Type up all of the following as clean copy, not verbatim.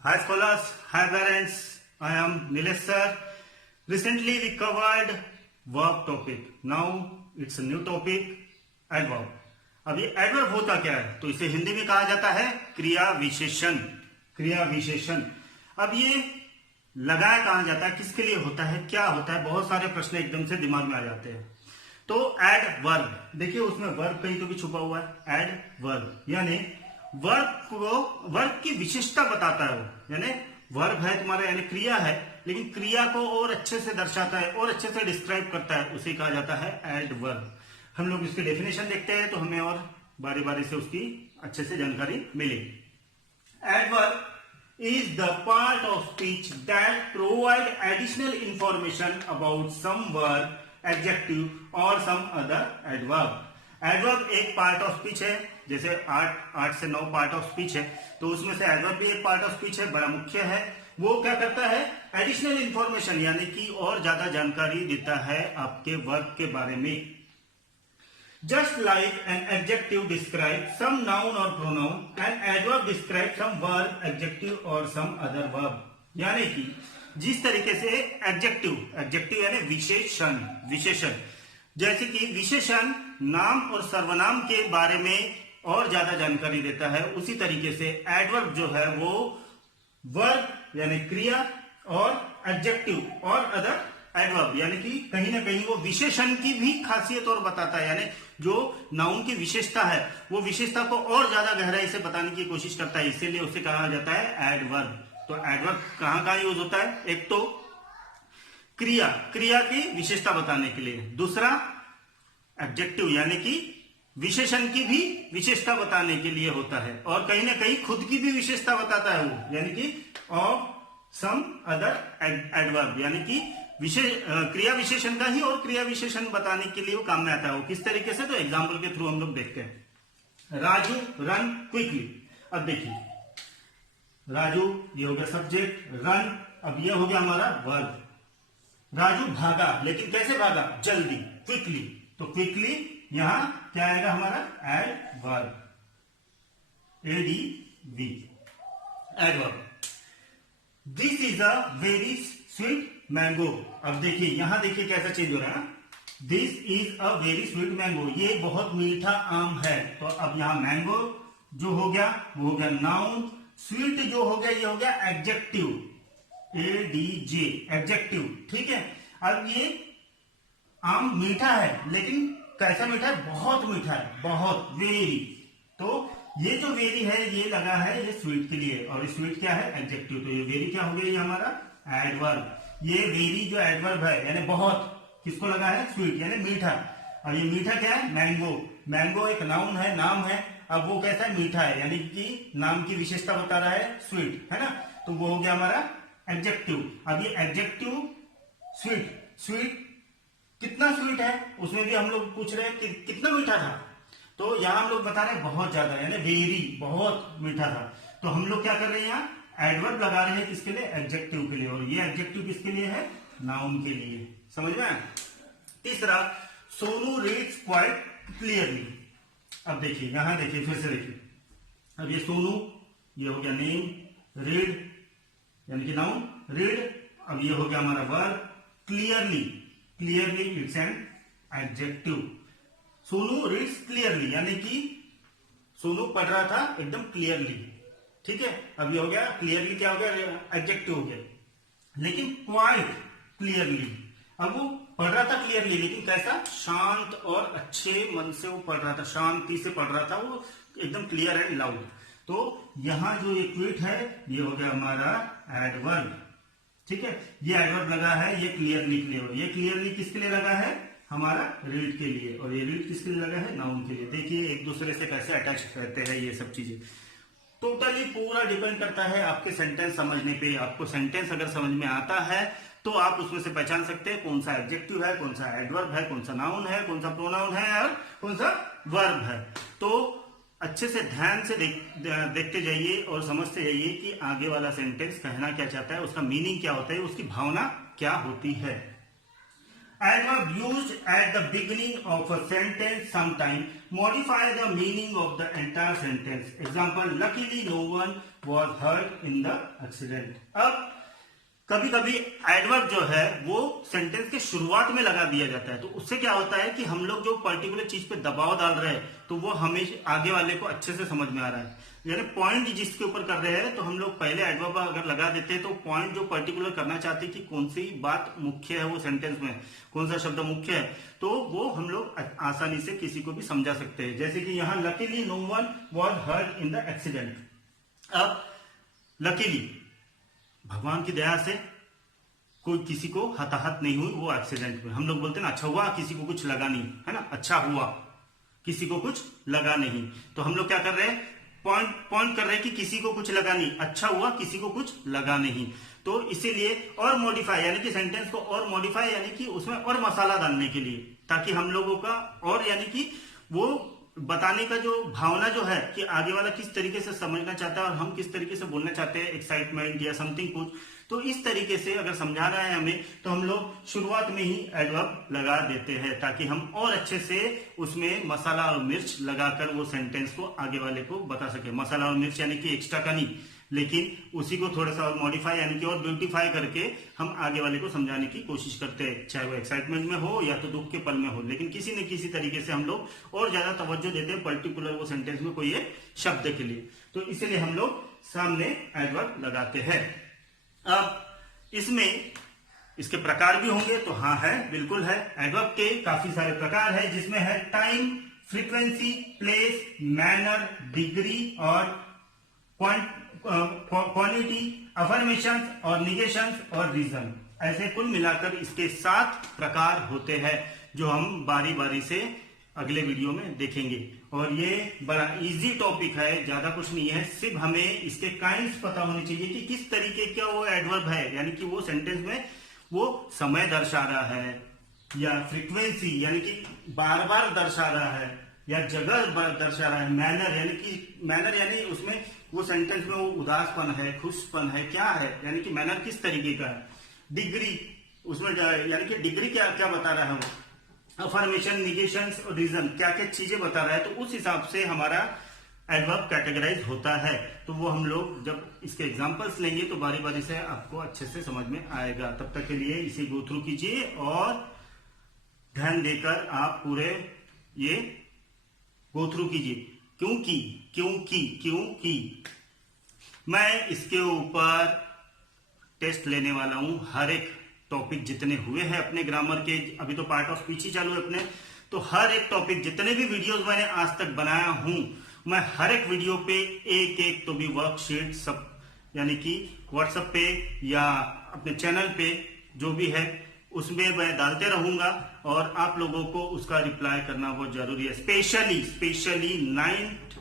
Hi scholars, hi parents, I am Nilesh sir. Recently we covered verb topic. Now it's a new topic, adverb. अब ये adverb होता क्या है? तो इसे हिंदी में कहा जाता है क्रिया विशेषण। क्रिया विशेषण। अब ये लगाया कहाँ जाता है, किसके लिए होता है, क्या होता है, बहुत सारे प्रश्न एकदम से दिमाग में आ जाते हैं। तो एडवर्ब, देखिए उसमें वर्ब कहीं तो भी छुपा हुआ है। एडवर्ब यानी वर्ब की विशेषता बताता है वो, यानी वर्ब है तुम्हारा, यानी क्रिया है, लेकिन क्रिया को और अच्छे से दर्शाता है और अच्छे से डिस्क्राइब करता है, उसे कहा जाता है एडवर्ब। हम लोग इसकी डेफिनेशन देखते हैं तो हमें और बारी बारी से उसकी अच्छे से जानकारी मिलेगी। Adverb is the part of speech that provide additional information about some verb, adjective or some other adverb. Adverb एक पार्ट ऑफ स्पीच है, जैसे 8 से 9 पार्ट ऑफ स्पीच है, तो उसमें से एडवर्ब भी एक पार्ट ऑफ स्पीच है, बड़ा मुख्य है। वो क्या करता है, एडिशनल इंफॉर्मेशन यानी कि और ज्यादा जानकारी देता है आपके वर्ब के बारे में। Just like an adjective describes some noun or pronoun, an adverb describes some verb, adjective or some other verb. यानी कि जिस तरीके से एडजेक्टिव यानी विशेषण, जैसे कि विशेषण नाम और सर्वनाम के बारे में और ज्यादा जानकारी देता है, उसी तरीके से एडवर्ब जो है वो वर्ब यानी क्रिया और एडजेक्टिव और अदर एडवर्ब यानी कि कहीं ना कहीं वो विशेषण की भी खासियत और बताता है, यानी जो नाउन की विशेषता है वो विशेषता को और ज्यादा गहराई से बताने की कोशिश करता है, इसीलिए उसे कहा जाता है एडवर्ब। तो एडवर्ब कहां कहां यूज होता है, एक तो क्रिया की विशेषता बताने के लिए, दूसरा एडजेक्टिव यानी कि विशेषण की भी विशेषता बताने के लिए होता है, और कहीं ना कहीं खुद की भी विशेषता बताता है वो, यानी कि और सम अदर एडवर्ब यानी कि क्रिया विशेषण का ही और क्रिया विशेषण बताने के लिए वो काम में आता है। वो किस तरीके से, तो एग्जाम्पल के थ्रू हम लोग देखते हैं। Raju run quickly. अब देखिए राजू ये हो गया सब्जेक्ट, रन अब ये हो गया हमारा वर्ब। राजू भागा, लेकिन कैसे भागा, जल्दी, क्विकली। तो क्विकली यहां क्या आएगा हमारा adverb, ADV adverb. This is a very sweet mango. अब देखिए यहां देखिए कैसा चेंज हो रहा है, this is a very sweet mango, ये बहुत मीठा आम है। तो अब यहां मैंगो जो हो गया वो हो गया नाउन, स्वीट जो हो गया ये हो गया एडजेक्टिव, एडीजे एडजेक्टिव, ठीक है। अब ये आम मीठा है, लेकिन कैसा मीठा है, बहुत मीठा है, बहुत, वेरी। तो ये जो वेरी है ये लगा है ये स्वीट के लिए, और स्वीट क्या है, एडजेक्टिव। तो ये वेरी क्या हो गया, ये हमारा एडवर्ब। ये वेरी जो एडवर्ब है यानी बहुत, किसको लगा है, स्वीट यानी मीठा। और ये मीठा क्या है, मैंगो। मैंगो एक नाउन है, नाम है, अब वो कैसा है, मीठा है, यानी कि नाम की विशेषता बता रहा है, स्वीट है ना। तो वो हो गया हमारा एडजेक्टिव। अब ये एडजेक्टिव स्वीट कितना स्वीट है, उसमें भी हम लोग पूछ रहे हैं कि कितना मीठा था, तो यहां हम लोग बता रहे हैं बहुत ज्यादा, यानी वेरी बहुत मीठा था। तो हम लोग क्या कर रहे हैं, यहाँ एडवर्ब लगा रहे हैं किसके लिए, एडजेक्टिव के लिए, और ये एडजेक्टिव किसके लिए है, नाउन के लिए। समझ में आया। तीसरा, सोनू रीड्स क्वाइट क्लियरली। अब देखिए यहां देखिए, फिर से देखिए, अब ये सोनू ये हो गया नेम, रीड यानी कि नाउन, रीड। अब ये हो गया हमारा verb, clearly it's an adjective. Sonu reads clearly यानी कि सोनू पढ़ रहा था एकदम क्लियरली, ठीक है। अब ये हो गया क्लियरली, क्या हो गया, एडजेक्टिव हो गया। लेकिन क्वाइट क्लियरली, अब वो पढ़ रहा था क्लियरली, लेकिन कैसा, शांत और अच्छे मन से वो पढ़ रहा था, शांति से पढ़ रहा था, वो एकदम क्लियर एंड लाउड। तो यहां जो ये क्विट है ये हो गया हमारा एडवर्ब, ठीक है। ये एडवर्ब लगा है, ये क्लियरली के लिए, और ये क्लियरली किसके लिए लगा है, हमारा रीड के लिए, और ये रीड किसके लिए लगा है, नाउन के लिए। देखिए एक दूसरे से कैसे अटैच रहते हैं ये सब चीजें। टोटली पूरा डिपेंड करता है आपके सेंटेंस समझने पे। आपको सेंटेंस अगर समझ में आता है तो आप उसमें से पहचान सकते हैं कौन सा एडजेक्टिव है, कौन सा एडवर्ब है, कौन सा नाउन है, कौन सा प्रोनाउन है और कौन सा वर्ब है। तो अच्छे से ध्यान से देखते जाइए और समझते जाइए कि आगे वाला सेंटेंस कहना क्या चाहता है, उसका मीनिंग क्या होता है, उसकी भावना क्या होती है। Adverb used at the beginning of a sentence sometime modify the meaning of the entire sentence. Example, luckily no one was hurt in the accident. अब कभी कभी एडवर्ब जो है वो सेंटेंस के शुरुआत में लगा दिया जाता है, तो उससे क्या होता है कि हम लोग जो पर्टिकुलर चीज पे दबाव डाल रहे हैं तो वो हमें आगे वाले को अच्छे से समझ में आ रहा है। यानी पॉइंट जिसके ऊपर कर रहे हैं तो हम लोग पहले एडवर्ब अगर लगा देते हैं तो पॉइंट जो पर्टिकुलर करना चाहते हैं कि कौन सी बात मुख्य है वो सेंटेंस में, कौन सा शब्द मुख्य है, तो वो हम लोग आसानी से किसी को भी समझा सकते हैं। जैसे कि यहाँ luckily no one was hurt in the accident. अब लकीली भगवान की दया से कोई किसी को हताहत नहीं हुई वो एक्सीडेंट में। हम लोग बोलते हैं ना अच्छा हुआ किसी को कुछ लगा नहीं, है ना, अच्छा हुआ किसी को कुछ लगा नहीं। तो हम लोग क्या कर रहे हैं, पॉइंट कर रहे हैं कि किसी को कुछ लगा नहीं, अच्छा हुआ किसी को कुछ लगा नहीं। तो इसीलिए और मॉडिफाई यानी कि सेंटेंस को और मॉडिफाई यानी कि उसमें और मसाला डालने के लिए, ताकि हम लोगों का और यानी कि वो बताने का जो भावना जो है कि आगे वाला किस तरीके से समझना चाहता है और हम किस तरीके से बोलना चाहते हैं, एक्साइटमेंट या समथिंग कुछ, तो इस तरीके से अगर समझा रहा है हमें तो हम लोग शुरुआत में ही एडवर्ब लगा देते हैं ताकि हम और अच्छे से उसमें मसाला और मिर्च लगाकर वो सेंटेंस को आगे वाले को बता सके। मसाला और मिर्च यानी कि एक्स्ट्रा का नहीं, लेकिन उसी को थोड़ा सा और मॉडिफाई यानी कि और ब्यूटीफाई करके हम आगे वाले को समझाने की कोशिश करते हैं, चाहे वो एक्साइटमेंट में हो या तो दुख के पल में हो, लेकिन किसी न किसी तरीके से हम लोग और ज्यादा तवज्जो देते हैं पर्टिकुलर वो सेंटेंस में कोई एक शब्द के लिए। तो इसीलिए हम लोग सामने एडवर्ब लगाते हैं। अब इसमें इसके प्रकार भी होंगे, तो हाँ है, बिल्कुल है। एडवर्ब के काफी सारे प्रकार है जिसमें है time, frequency, place, manner, degree और क्वालिटी, अफर्मेशन और निगेशन और रीजन। ऐसे कुल मिलाकर इसके 7 प्रकार होते हैं जो हम बारी बारी से अगले वीडियो में देखेंगे। और ये बड़ा इजी टॉपिक है, ज्यादा कुछ नहीं है, सिर्फ हमें इसके काइंड्स पता होने चाहिए कि किस तरीके का वो एडवर्ब है, यानी कि वो सेंटेंस में वो समय दर्शा रहा है या फ्रीक्वेंसी यानी कि बार बार दर्शा रहा है या जगह दर्शा रहा है, मैनर यानी उसमें वो सेंटेंस में वो उदासपन है, खुशपन है, क्या है, यानी कि मैनर किस तरीके का है, डिग्री उसमें यानी कि डिग्री क्या क्या बता रहा है वो, अफर्मेशन, निगेशन और रीजन क्या क्या चीजें बता रहा है, तो उस हिसाब से हमारा एडवर्ब कैटेगराइज होता है। तो वो हम लोग जब इसके एग्जांपल्स लेंगे तो बारी बारी से आपको अच्छे से समझ में आएगा। तब तक के लिए इसे गो थ्रू कीजिए और ध्यान देकर आप पूरे ये गो थ्रू कीजिए, क्योंकि मैं इसके ऊपर टेस्ट लेने वाला हूं। हर एक टॉपिक जितने हुए हैं अपने ग्रामर के, अभी तो पार्ट ऑफ स्पीच ही चालू है अपने, तो हर एक टॉपिक जितने भी वीडियोस मैंने आज तक बनाया हूं, मैं हर एक वीडियो पे एक एक तो भी वर्कशीट सब यानी कि व्हाट्सएप पे या अपने चैनल पे जो भी है उसमें मैं डालते रहूंगा और आप लोगों को उसका रिप्लाई करना बहुत जरूरी है। Specially 9th,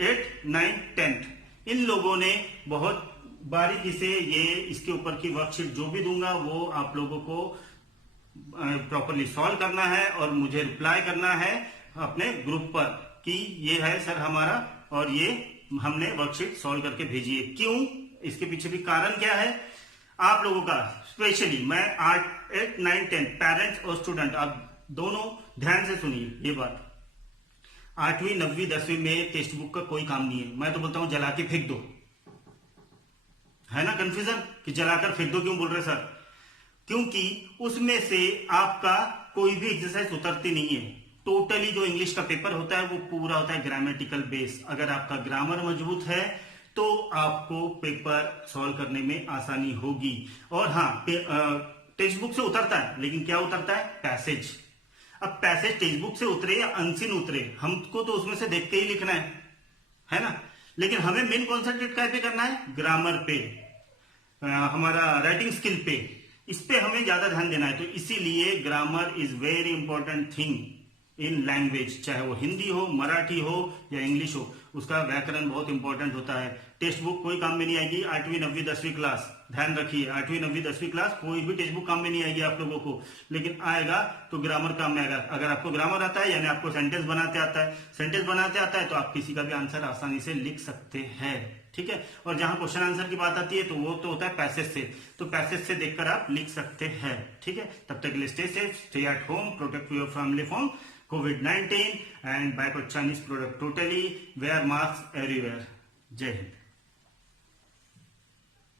8th, 9th, 10th इन लोगों ने बहुत बारीकी से ये इसके ऊपर की वर्कशीट जो भी दूंगा वो आप लोगों को प्रॉपरली सॉल्व करना है और मुझे रिप्लाई करना है अपने ग्रुप पर कि ये है सर हमारा और ये हमने वर्कशीट सॉल्व करके भेजी है। क्यों, इसके पीछे भी कारण क्या है आप लोगों का, स्पेशली मैं 8th, 9th, 10th पेरेंट्स और स्टूडेंट, आप दोनों ध्यान से सुनिए ये बात। 8वीं 9वीं 10वीं में टेक्स्ट बुक का कोई काम नहीं है। मैं तो बोलता हूं जला के फेंक दो, है ना कंफ्यूजन कि जलाकर फेंक दो, क्यों बोल रहे सर, क्योंकि उसमें से आपका कोई भी एक्सरसाइज उतरती नहीं है। टोटली जो इंग्लिश का पेपर होता है वो पूरा होता है ग्रामेटिकल बेस। अगर आपका ग्रामर मजबूत है तो आपको पेपर सॉल्व करने में आसानी होगी। और हाँ, टेक्स्ट बुक से उतरता है, लेकिन क्या उतरता है, पैसेज। अब पैसेज टेक्स्ट बुक से उतरे या अनसीन उतरे, हमको तो उसमें से देख के ही लिखना है ना, लेकिन हमें मेन कॉन्सेंट्रेट क्या पे करना है, ग्रामर पे, हमारा राइटिंग स्किल पे, इस पे हमें ज्यादा ध्यान देना है। तो इसीलिए grammar is very important thing in language, चाहे वो हिंदी हो, मराठी हो या इंग्लिश हो, उसका व्याकरण बहुत इंपॉर्टेंट होता है। टेक्स्ट बुक कोई काम में नहीं आएगी 8वीं 9वीं 10वीं क्लास, ध्यान रखिए 8वीं 9वीं 10वीं क्लास कोई भी टेक्स्ट बुक काम में नहीं आएगी आप लोगों को, लेकिन आएगा तो ग्रामर काम में आएगा। अगर आपको ग्रामर आता है यानी आपको सेंटेंस बनाते आता है, तो आप किसी का भी आंसर आसानी से लिख सकते हैं। ठीक है। और जहां क्वेश्चन आंसर की बात आती है तो वो तो होता है पैसेज से, तो पैसेज से देखकर आप लिख सकते हैं, ठीक है। तब तक के लिए stay safe, stay at home, protect your family from COVID-19 and buy Chinese product totally, wear masks everywhere. Jai Hind.